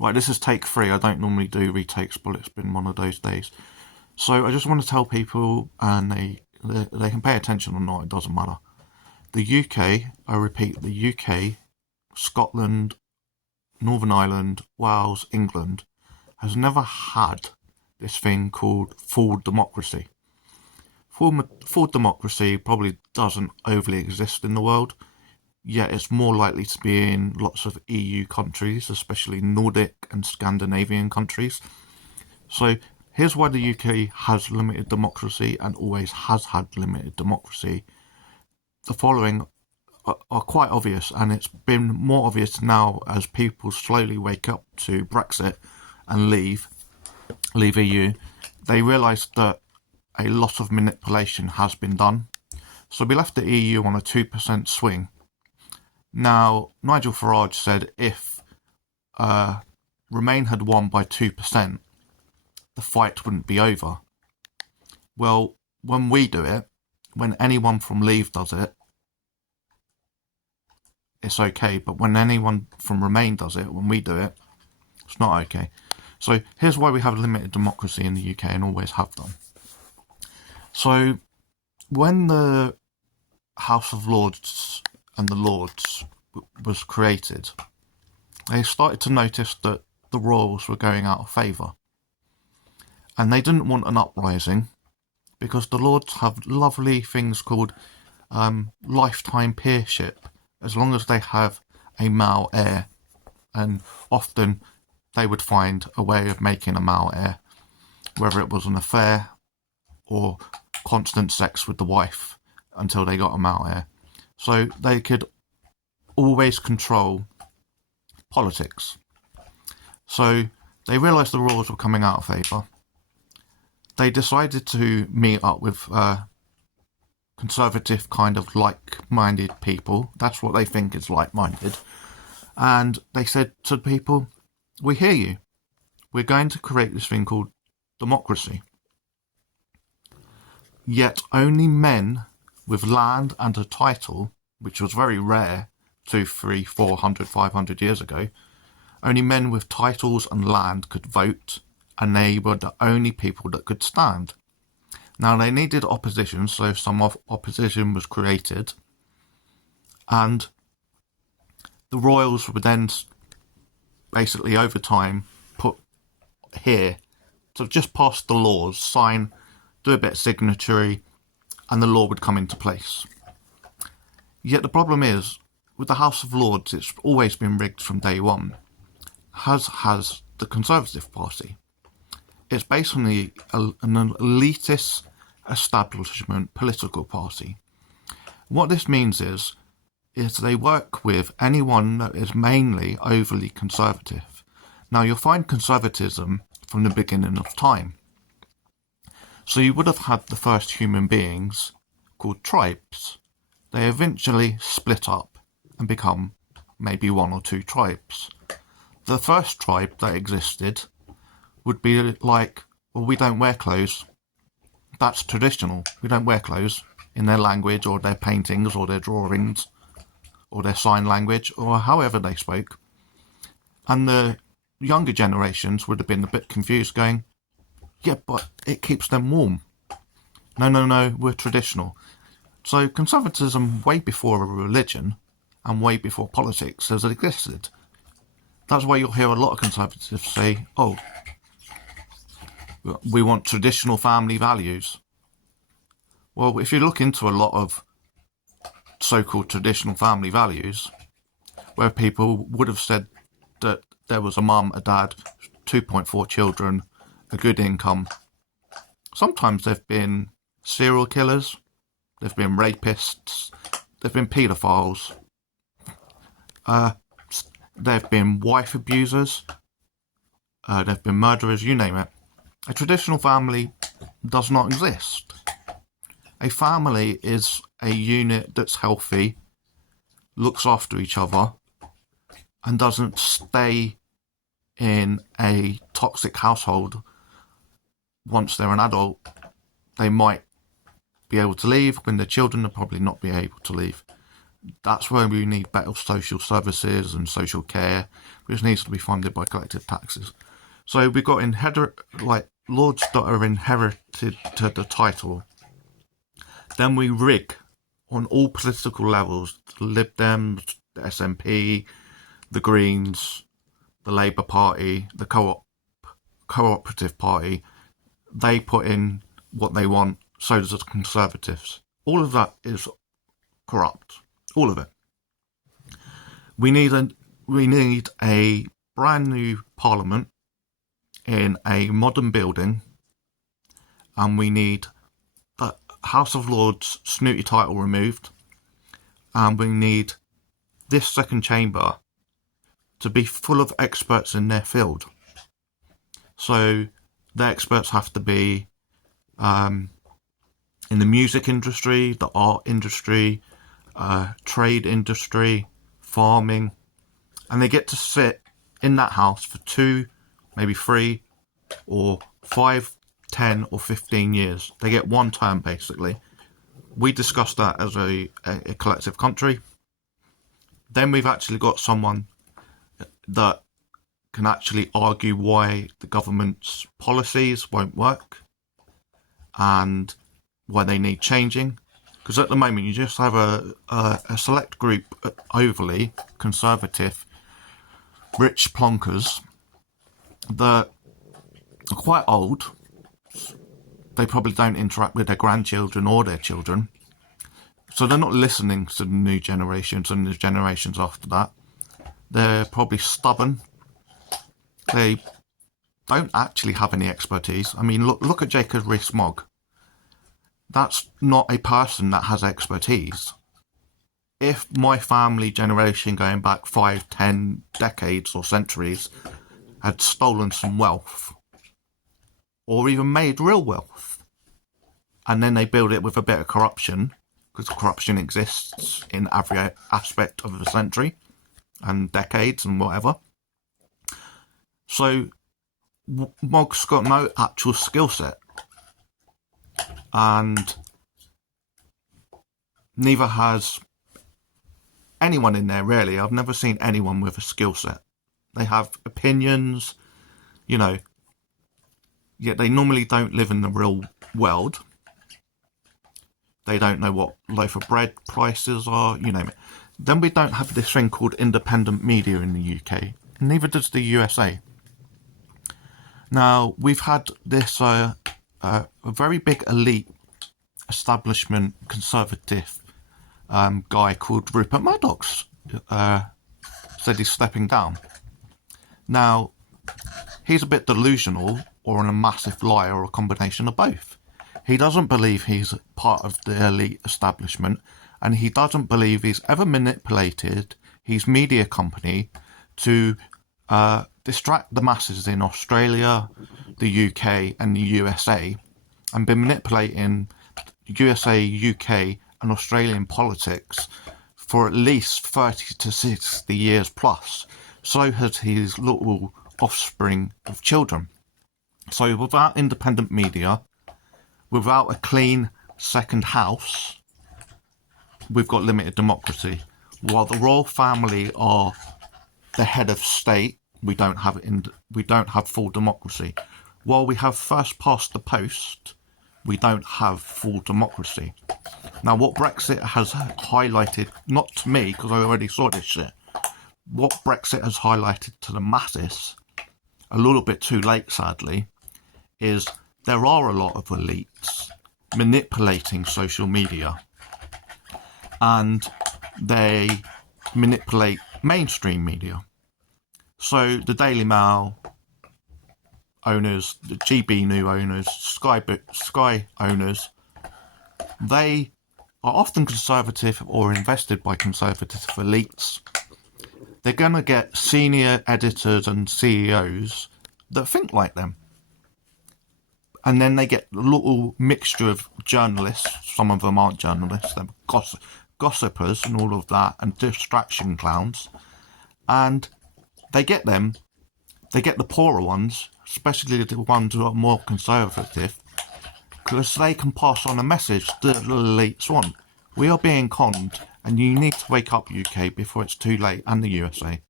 Right, this is take 3. I don't normally do retakes, but it's been one of those days. So I just want to tell people, and they can pay attention or not, it doesn't matter. The UK, I repeat, the UK, Scotland, Northern Ireland, Wales, England, has never had this thing called full democracy. Full democracy probably doesn't overly exist in the world, yet it's more likely to be in lots of EU countries, especially Nordic and Scandinavian countries. So here's why the UK has limited democracy and always has had limited democracy. The following are quite obvious, and it's been more obvious now as people slowly wake up to Brexit and leave EU. They realise that a lot of manipulation has been done. So we left the EU on a 2% swing. Now, Nigel Farage said if Remain had won by 2%, the fight wouldn't be over. Well, when we do it, when anyone from Leave does it, it's okay. But when anyone from Remain does it, when we do it, it's not okay. So here's why we have limited democracy in the UK and always have done. So when the House of Lords and the Lords was created, they started to notice that the royals were going out of favour. And they didn't want an uprising because the Lords have lovely things called lifetime peership, as long as they have a male heir. And often they would find a way of making a male heir, whether it was an affair or constant sex with the wife until they got a male heir. So they could always control politics. So they realised the royals were coming out of favour. They decided to meet up with conservative kind of like-minded people. That's what they think is like-minded. And they said to people, we hear you. We're going to create this thing called democracy. Yet only men with land and a title, which was very rare 200, 300, 400, 500 years ago, only men with titles and land could vote, and they were the only people that could stand. Now, they needed opposition, so some opposition was created, and the royals were then basically over time put here to just pass the laws, sign, do a bit of signatory, and the law would come into place. Yet the problem is, with the House of Lords, it's always been rigged from day one, as has the Conservative Party. It's basically an elitist establishment political party. What this means is they work with anyone that is mainly overly conservative. Now, you'll find conservatism from the beginning of time. So you would have had the first human beings called tribes. They eventually split up and become maybe 1 or 2 tribes. The first tribe that existed would be like, well, we don't wear clothes. That's traditional. We don't wear clothes in their language or their paintings or their drawings or their sign language or however they spoke. And the younger generations would have been a bit confused going, yeah, but it keeps them warm. No, we're traditional. So conservatism, way before a religion and way before politics, has existed. That's why you'll hear a lot of conservatives say, oh, we want traditional family values. Well, if you look into a lot of so-called traditional family values, where people would have said that there was a mum, a dad, 2.4 children, a good income. Sometimes they've been serial killers, they've been rapists, they've been paedophiles, they've been wife abusers, they've been murderers, you name it. A traditional family does not exist. A family is a unit that's healthy, looks after each other, and doesn't stay in a toxic household. Once they're an adult, they might be able to leave. When they're children, they'll probably not be able to leave. that's where we need better social services and social care, which needs to be funded by collective taxes. So we've got lords that are inherited to the title. Then we rig on all political levels, the Lib Dems, the SNP, the Greens, the Labour Party, the Cooperative Party. They put in what they want, so does the Conservatives. All of that is corrupt. All of it. We need a brand new parliament in a modern building, and we need the House of Lords snooty title removed, and we need this second chamber to be full of experts in their field. So the experts have to be in the music industry, the art industry, trade industry, farming, and they get to sit in that house for 2, maybe 3 or 5, 10 or 15 years. They get one term, basically. We discussed that as a collective country. Then we've actually got someone that can actually argue why the government's policies won't work and why they need changing. Because at the moment you just have a select group, overly conservative, rich plonkers that are quite old. They probably don't interact with their grandchildren or their children. So they're not listening to the new generations and the generations after that. They're probably stubborn. They don't actually have any expertise. I mean, look at Jacob Rees-Mogg. That's not a person that has expertise. If my family generation going back 5, 10 decades or centuries had stolen some wealth, or even made real wealth, and then they build it with a bit of corruption, because corruption exists in every aspect of the century and decades and whatever. So Mogg's got no actual skill set, and neither has anyone in there, really. I've never seen anyone with a skill set. They have opinions, yet they normally don't live in the real world. They don't know what loaf of bread prices are, you name it. Then we don't have this thing called independent media in the UK. Neither does the USA. Now, we've had this a very big elite establishment conservative guy called Rupert Murdoch said he's stepping down. Now, he's a bit delusional or a massive liar or a combination of both. He doesn't believe he's part of the elite establishment, and he doesn't believe he's ever manipulated his media company to distract the masses in Australia, the UK and the USA, and been manipulating USA, UK and Australian politics for at least 30 to 60 years plus. So has his little offspring of children. So without independent media, without a clean second house, we've got limited democracy. While the royal family are the head of state, we don't have full democracy. While we have first past the post, we don't have full democracy. Now, what Brexit has highlighted, not to me, because I already saw this shit, what Brexit has highlighted to the masses, a little bit too late, sadly, is there are a lot of elites manipulating social media, and they manipulate mainstream media. So the Daily Mail owners, the GB New owners, Sky owners, they are often conservative or invested by conservative elites. They're going to get senior editors and CEOs that think like them. And then they get a little mixture of journalists. Some of them aren't journalists, they're gossipers and all of that, and distraction clowns. And they get them. They get the poorer ones, especially the ones who are more conservative, because they can pass on a message that the elites want. We are being conned, And you need to wake up, UK, before it's too late, and the USA.